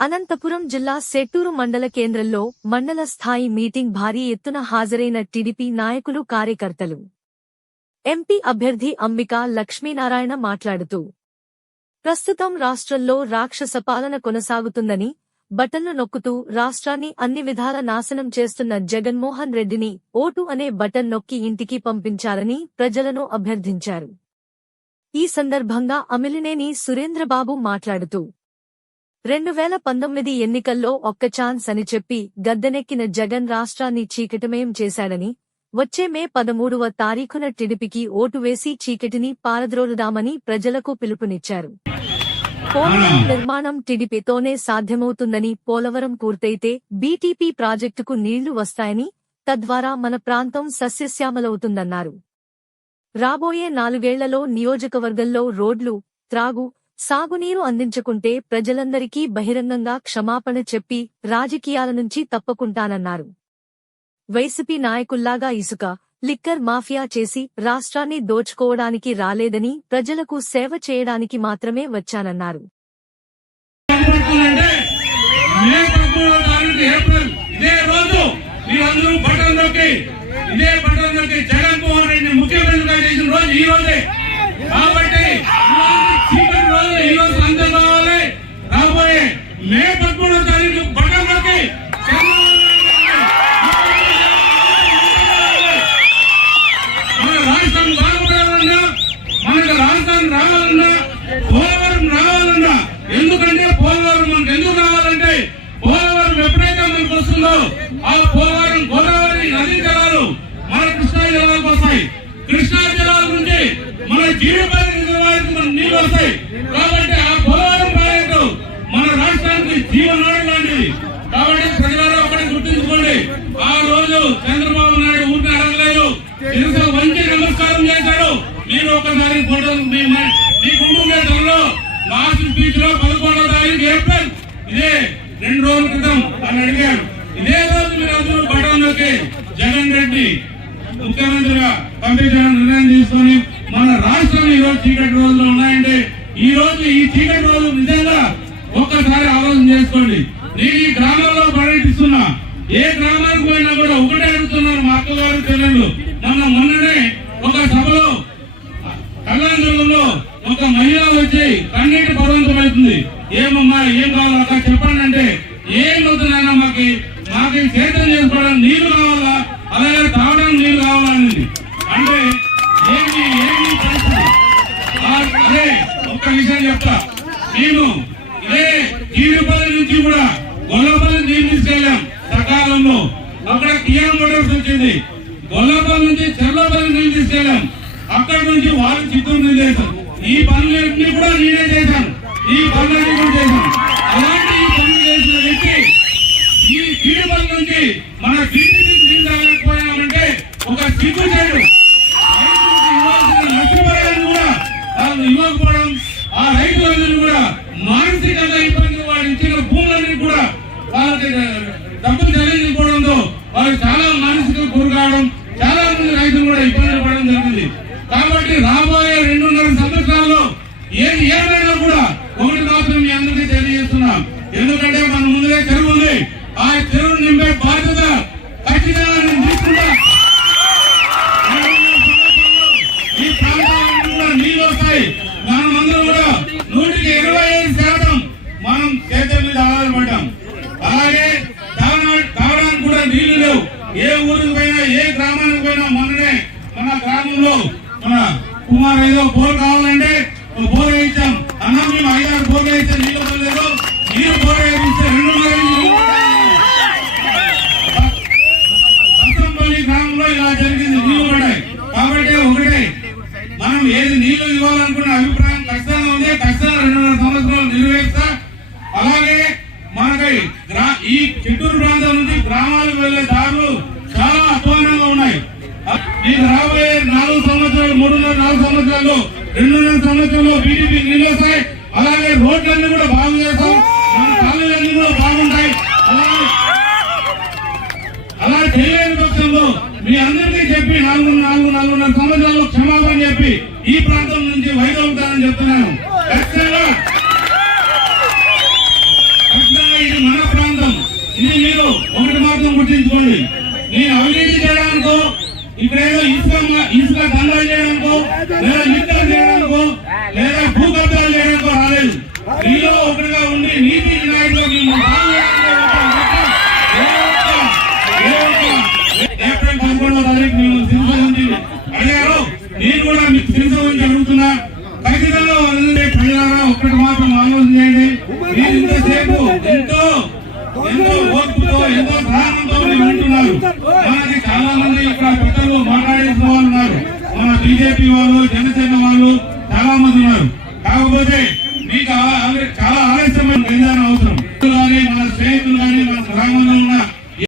అనంతపురం జిల్లా సెట్టూరు మండల కేంద్రంలో మండల స్థాయి మీటింగ్ భారీ ఎత్తున హాజరైన టీడీపీ నాయకులు కార్యకర్తలు. ఎంపీ అభ్యర్థి అంబికా లక్ష్మీనారాయణ మాట్లాడుతూ, ప్రస్తుతం రాష్ట్రంలో రాక్షస పాలన కొనసాగుతుందని, బటన్లు నొక్కుతూ రాష్ట్రాన్ని అన్ని విధాల నాశనం చేస్తున్న జగన్మోహన్ రెడ్డిని ఓటు అనే బటన్ నొక్కి ఇంటికి పంపించాలని ప్రజలను అభ్యర్థించారు. ఈ సందర్భంగా అమిలినేని సురేంద్రబాబు మాట్లాడుతూ, 2019 ఎన్నికల్లో ఒక్క ఛాన్స్ అని చెప్పి గద్దెనెక్కిన జగన్ రాష్ట్రాన్ని చీకటిమయం చేశాడని, వచ్చే మే 13వ తారీఖున టీడీపీకి ఓటు వేసి చీకటిని పారద్రోలుదామని ప్రజలకు పిలుపునిచ్చారు. పోలవరం నిర్మాణం టీడీపీతోనే సాధ్యమవుతుందని, పోలవరం పూర్తయితే బీటీపీ ప్రాజెక్టుకు నీళ్లు వస్తాయని, తద్వారా మన ప్రాంతం సస్యశ్యామలవుతుందన్నారు. రాబోయే 4 ఏళ్లలో నియోజకవర్గంలో రోడ్లు, త్రాగు, సాగునీరు అందించకుంటే ప్రజలందరికీ బహిరంగంగా క్షమాపణ చెప్పి రాజకీయాల నుంచి తప్పుకుంటానన్నారు. వైసీపీ నాయకుల్లాగా ఇసుక, లిక్కర్ మాఫియా చేసి రాష్ట్రాన్ని దోచుకోవడానికి రాలేదని, ప్రజలకు సేవ చేయడానికి మాత్రమే వచ్చానన్నారు. రాబోయే మే 13వ తారీఖు బటన్ నొక్కి మన రాష్ట్రం బాగుపడాలన్నా, మనకు రాజధాని రావాలన్నా, పోలవరం రావాలన్నా, ఎందుకంటే పోలవరం మనకు ఎందుకు రావాలంటే, పోలవరం ఎప్పుడైతే మనకు వస్తుందో ఆ పోలవరం గోదావరి నదీ జలాలు మన కృష్ణా జలాలకు వస్తాయి. కృష్ణా జలాల నుంచి మన జీడిపల్లి రిజర్వాయర్కి మన నీళ్లు వస్తాయి. కాబట్టి ఆ పోలవరం ప్రాజెక్టు మన రాష్ట్రానికి జీవనాడి లాంటిది. కాబట్టి ప్రజలారా ఒకటి గుర్తుంచుకోండి, ఆ రోజు చంద్రబాబు నాయుడు ఊరిని అడగలేదు, వంచి నమస్కారం చేశాడు. మీరు ఒకసారి ఫోటో మీ గుంటూరు ధరలో లాస్ట్ స్పీచ్ లో 11వ తారీఖు ఏప్రిల్ ఇదే 2 రోజుల క్రితం అని అడిగారు. ఇదే రోజు మీరు అందరూ బటన్ నొక్కి జగన్ రెడ్డి ముఖ్యమంత్రిగా పంపించాలని నిర్ణయం తీసుకొని మన రాష్ట్రం ఈ రోజు చీకటి రోజులు ఉన్నాయంటే, ఈ రోజు ఈ చీకటి రోజు నిజంగా ఒక్కసారి ఆలోచన చేసుకోండి. నేను ఈ గ్రామంలో పర్యటిస్తున్నా, ఏ గ్రామానికి పోయినా కూడా ఒకటే అడుగుతున్నాను మా అక్కగారు చెల్లెళ్ళు. మొన్ననే ఒక సభలో కళ్యాణదుర్గంలో ఒక మహిళ వచ్చి కన్నీటి పర్వంతమవుతుంది. ఏమమ్మా ఏం కావాలో అక్కడ చెప్పండి అంటే, ఏం అవుతున్నాయన్నా మాకు సేద్యం చేసుకోవడానికి నీళ్లు కావాలా, అలాగే తాగడానికి నీళ్లు కావాలని అంటే ఏమి పరిస్థితి. అదే ఒక్క విషయం చెప్తా, నేను ఇదే జీడిపల్లి నుంచి కూడా గొల్లపల్లి నీళ్ళు తీసుకెళ్ళాం సకాలంలో. అక్కడ కియా మోటార్స్ వచ్చింది. గొల్లపల్లి నుంచి చెర్లపల్లి నీళ్ళు తీసుకెళ్ళాం. అక్కడి నుంచి వాళ్ళు చిత్తూరు నీళ్ళు చేశారు. ఈ పనులన్నీ కూడా నేనే చేశాను. ఈ పనులన్నీ కూడా చేశాను. అలాంటి ఈ పనులు చేసిన వ్యక్తి ఈ జీడిపల్లి నుంచి మన టీడీపీకి నీళ్ళు తాగలేకపోయామంటే ఒక సిగ్గు చేయడు. నష్టపరిహారం కూడా వాళ్ళు ఇవ్వకపోవడం, ఆ రైతులందరూ కూడా మానసికంగా ఇబ్బంది, వాళ్ళు ఇచ్చిన భూములన్నీ కూడా వాళ్ళకి డబ్బులు చెల్లించకపోవడంతో వాళ్ళు చాలా మానసిక గురి కావడం, చాలా మంది రైతులు కూడా ఇబ్బంది పడడం జరిగింది. కాబట్టి రాబోయే 2.5 సంవత్సరాల్లో ఏదైనా కూడా ఒకటి మాత్రం మీ అందరికీ తెలియజేస్తున్నాం. ఎందుకంటే మన ముందుగా చెరువు ఉంది, ఆ చెరువును నింపే బాధ్యత ఖచ్చితంగా నేను తీసుకుంటా. ఈ ప్రాంతాలకు కూడా నీళ్ళు వస్తాయి. మనమందరం కూడా 125% మనం సేద్యం మీద ఆధారపడ్డాం. అలాగే తాగడానికి కూడా నీళ్లు లేవు. ఏ ఊరికి పోయినా, ఏ గ్రామానికి పోయినా, మొన్ననే మన గ్రామంలో మన కుమార్ ఏదో బోర్ కావాలంటే బోర్ వేయించాం అన్న. మేము 5-6 బోర్లు వేస్తే నీళ్ళు వదలలేదు. నీరు బోర్ వేయిస్తే 2.5 బసంపల్లి గ్రామంలో ఇలా జరిగింది, నీళ్లు పడ్డాయి. కాబట్టి ఒకటే, మనం ఏది నీళ్లు ఇవ్వాలనుకున్న అభిప్రాయం ఖచ్చితంగా ఉంది. ఖచ్చితంగా 2.5 సంవత్సరాలు నిర్వహిస్తా. అలాగే మనకి ఈ చిత్తూరు ప్రాంతం నుంచి గ్రామాలకు వెళ్లే దారులు చాలా అధ్వానంగా ఉన్నాయి. మీకు రాబోయే 4 సంవత్సరాలు, 3.5-4 సంవత్సరాలు, 2.5 సంవత్సరాల్లో బీటీపీ నీళ్ళు వస్తాయి. అలాగే రోడ్లన్నీ కూడా బాగు చేస్తాం. మన కాలనీలన్నీ కూడా బాగుంటాయి. అలా చేయలేని పక్షంలో మీ అందరికీ చెప్పి 4.5 సంవత్సరాలు క్షమాపణ చెప్పి ఈ ప్రాంతం నుంచి వైదొలుగుతానని చెప్తున్నాను. ఖచ్చితంగా ఇది మన ప్రాంతం. ఇది మీరు ఒకటి మాత్రం గుర్తించుకోండి. నేను అవినీతి చేయడానికో, ఇక్కడేదో ఇసుక దందా చేయడానికో, లేదా లిక్కర్ చేయడానికో, లేదా భూకబ్జాలు చేయడానికో రాలేదు. మీలో ఒకటిగా ఉండి నీతి నాయకులు ఏప్రిల్ 11వ తారీఖు మేము సిరిసిల్ల నుంచి అడిగారు. నేను కూడా మీకు సిరిసిల్ల గురించి అడుగుతున్నా. ఖచ్చితంగా ప్రజలారా ఒక్కటి మాత్రం ఆలోచన చేయండి. మీరు ఇంతసేపు ఎంతో ఓర్పుతో ఎంతో సహనంతో ఉంటున్నారు. మనకి చాలా మంది ఇక్కడ పెద్దలు మాట్లాడేసిన వాళ్ళు ఉన్నారు. మన బీజేపీ వాళ్ళు, జనసేన వాళ్ళు చాలా మంది ఉన్నారు.